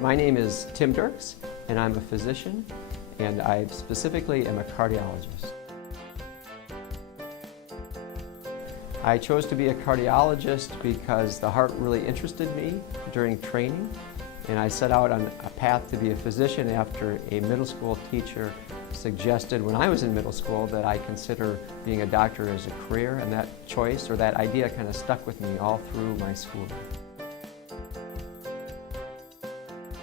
My name is Tim Dirks, and I'm a physician, and I specifically am a cardiologist. I chose to be a cardiologist because the heart really interested me during training, and I set out on a path to be a physician after a middle school teacher suggested when I was in middle school that I consider being a doctor as a career, and that choice or that idea kind of stuck with me all through my schooling.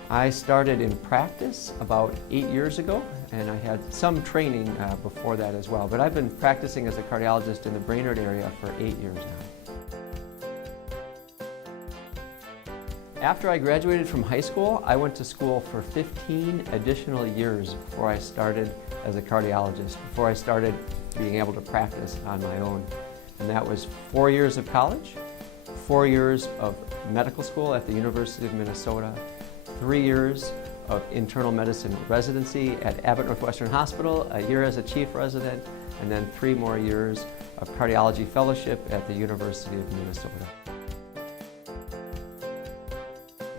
I started in practice about 8 years ago, and I had some training before that as well, but I've been practicing as a cardiologist in the Brainerd area for 8 years now. After I graduated from high school, I went to school for 15 additional years before I started as a cardiologist, before I started being able to practice on my own. And that was 4 years of college, 4 years of medical school at the University of Minnesota, 3 years of internal medicine residency at Abbott Northwestern Hospital, a year as a chief resident, and then 3 more years of cardiology fellowship at the University of Minnesota.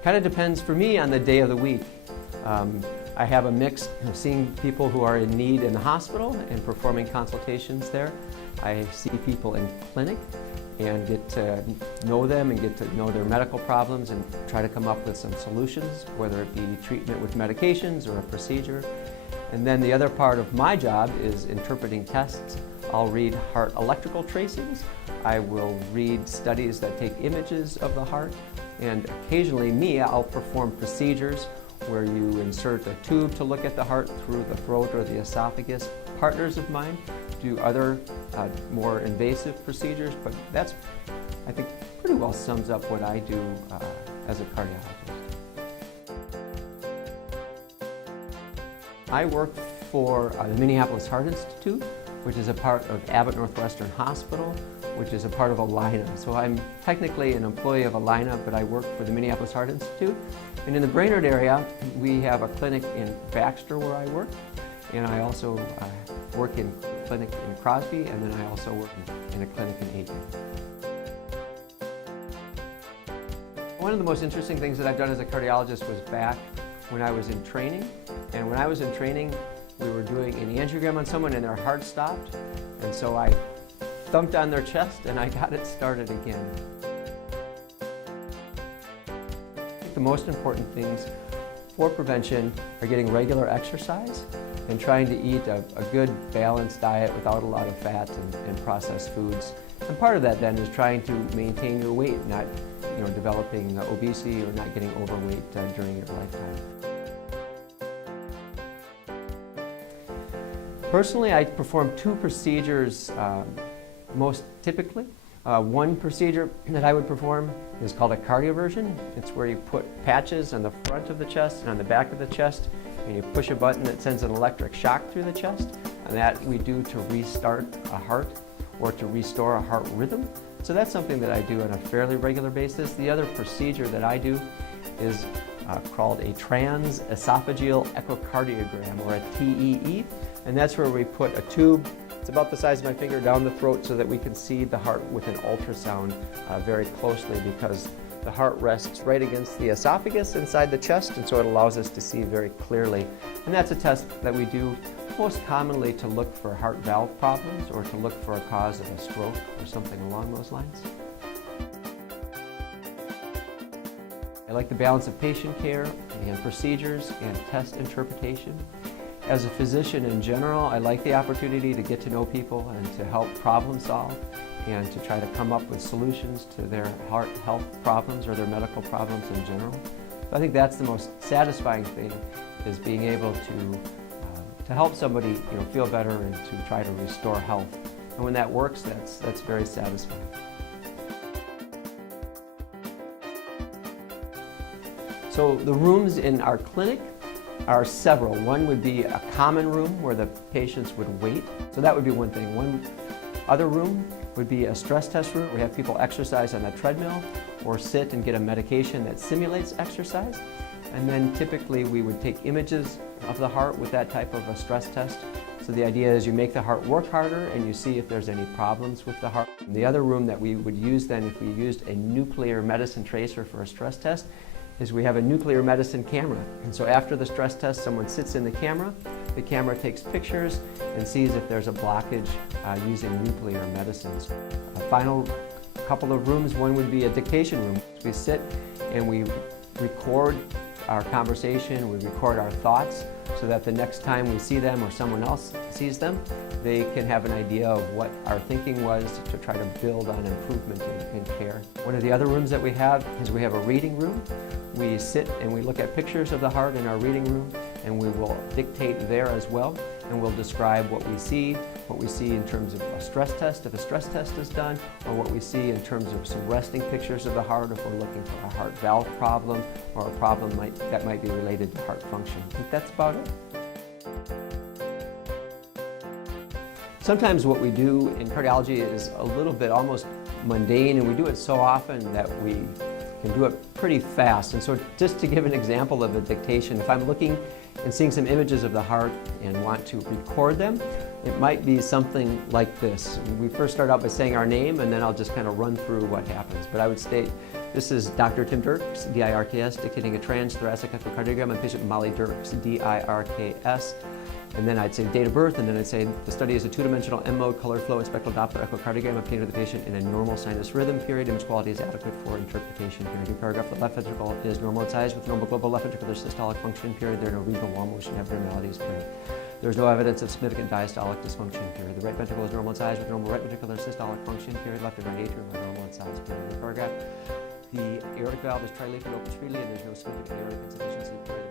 Kind of depends for me on the day of the week. I have a mix of seeing people who are in need in the hospital and performing consultations there. I see people in clinic and get to know them and get to know their medical problems and try to come up with some solutions, whether it be treatment with medications or a procedure. And then the other part of my job is interpreting tests. I'll read heart electrical tracings. I will read studies that take images of the heart. And occasionally I'll perform procedures where you insert a tube to look at the heart through the throat or the esophagus. Partners of mine do other more invasive procedures, but that's, I think, pretty well sums up what I do as a cardiologist. I work for the Minneapolis Heart Institute, which is a part of Abbott Northwestern Hospital, which is a part of Allina. So I'm technically an employee of Allina, but I work for the Minneapolis Heart Institute. And in the Brainerd area, we have a clinic in Baxter where I work, and I also work in a clinic in Crosby, and then I also work in a clinic in Aiken. One of the most interesting things that I've done as a cardiologist was back when I was in training. And when I was in training, we were doing an angiogram on someone and their heart stopped. And so I thumped on their chest and I got it started again. I think the most important things for prevention are getting regular exercise and trying to eat a good balanced diet without a lot of fat and processed foods. And part of that then is trying to maintain your weight, not developing obesity or not getting overweight during your lifetime. Personally, I perform 2 procedures most typically. One procedure that I would perform is called a cardioversion. It's where you put patches on the front of the chest and on the back of the chest, and you push a button that sends an electric shock through the chest, and that we do to restart a heart or to restore a heart rhythm. So that's something that I do on a fairly regular basis. The other procedure that I do is called a transesophageal echocardiogram, or a TEE, and that's where we put a tube, it's about the size of my finger, down the throat so that we can see the heart with an ultrasound very closely, because the heart rests right against the esophagus inside the chest, and so it allows us to see very clearly. And that's a test that we do most commonly to look for heart valve problems or to look for a cause of a stroke or something along those lines. I like the balance of patient care and procedures and test interpretation. As a physician in general, I like the opportunity to get to know people and to help problem solve and to try to come up with solutions to their heart health problems or their medical problems in general. So I think that's the most satisfying thing, is being able to help somebody feel better and to try to restore health. And when that works, that's very satisfying. So the rooms in our clinic are several. One would be a common room where the patients would wait. So that would be one thing. One other room would be a stress test room. We have people exercise on a treadmill or sit and get a medication that simulates exercise. And then typically we would take images of the heart with that type of a stress test. So the idea is you make the heart work harder and you see if there's any problems with the heart. And the other room that we would use then, if we used a nuclear medicine tracer for a stress test, is we have a nuclear medicine camera. And so after the stress test, someone sits in the camera takes pictures and sees if there's a blockage using nuclear medicines. A final couple of rooms, one would be a dictation room. We sit and we record our conversation, we record our thoughts, so that the next time we see them or someone else sees them, they can have an idea of what our thinking was to try to build on improvement in care. One of the other rooms that we have is we have a reading room. We sit and we look at pictures of the heart in our reading room, and we will dictate there as well, and we'll describe what we see in terms of a stress test, if a stress test is done, or what we see in terms of some resting pictures of the heart if we're looking for a heart valve problem or a problem that might be related to heart function. I think that's about it. Sometimes what we do in cardiology is a little bit almost mundane, and we do it so often that we can do it pretty fast. And so just to give an example of a dictation, if I'm looking and seeing some images of the heart and want to record them, it might be something like this. We first start out by saying our name, and then I'll just kind of run through what happens. But I would state, this is Dr. Tim Dirks, D-I-R-K-S, dictating a transthoracic echocardiogram on patient Molly Dirks, D-I-R-K-S. And then I'd say date of birth, and then I'd say the study is a two-dimensional M-mode color flow and spectral Doppler echocardiogram obtained with the patient in a normal sinus rhythm period. Image quality is adequate for interpretation period. New paragraph, the left ventricle is normal in size with normal global left ventricular systolic function period. There are no regional wall motion abnormalities period. There's no evidence of significant diastolic dysfunction period. The right ventricle is normal in size with normal right ventricular systolic function period. Left and right atrium are normal in size period. New paragraph, the aortic valve is trileafed and opens freely, and there's no significant aortic insufficiency period.